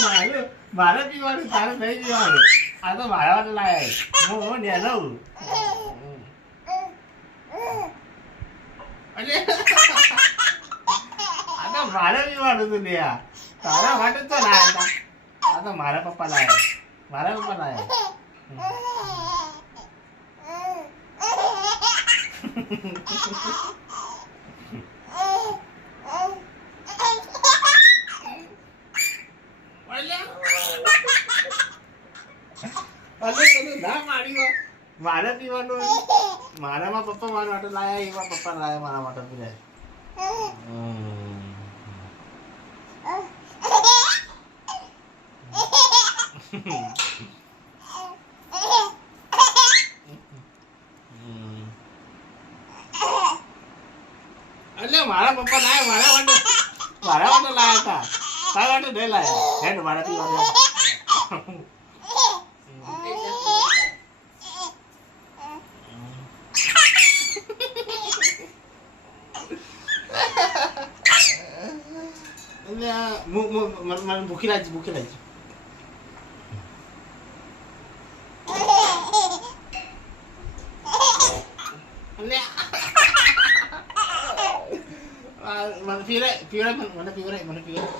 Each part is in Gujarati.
મારે પીવાનું તારે નહીં પીવાનું આ તો મારા માટે લાયા હું ને લઉં આ તો મારે પીવાનું તું લે તારા માટે તો લાયા હતા આ તો મારા પપ્પા લાયા મારા પપ્પા લાયા મારે પીવાનું મારામાં પપ્પા મારા માટે લાયા એવા પપ્પા લાયા મારા માટે પીલાય એટલે મારા પપ્પા લાયા મારા માટે લાયા હતા તારા માટે નહીં લાયા હેડ મારા પીવાનું મને ભૂખી લાગી મને પીવરાય મને પીવરાય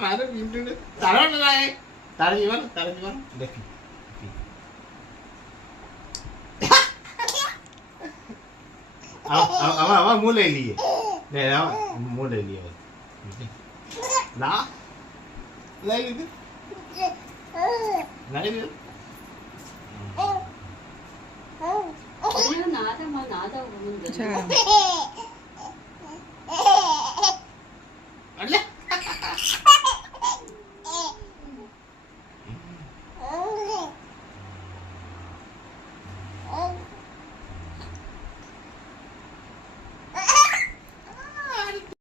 મારે પીવડું તારા લાય તારે પીવાનું દેખી આવા મું લઈ લઈએ લે મું લઈ લઈએ ના લઈ લીધું લઈ લીધું 나한테만 나다 보면 돼.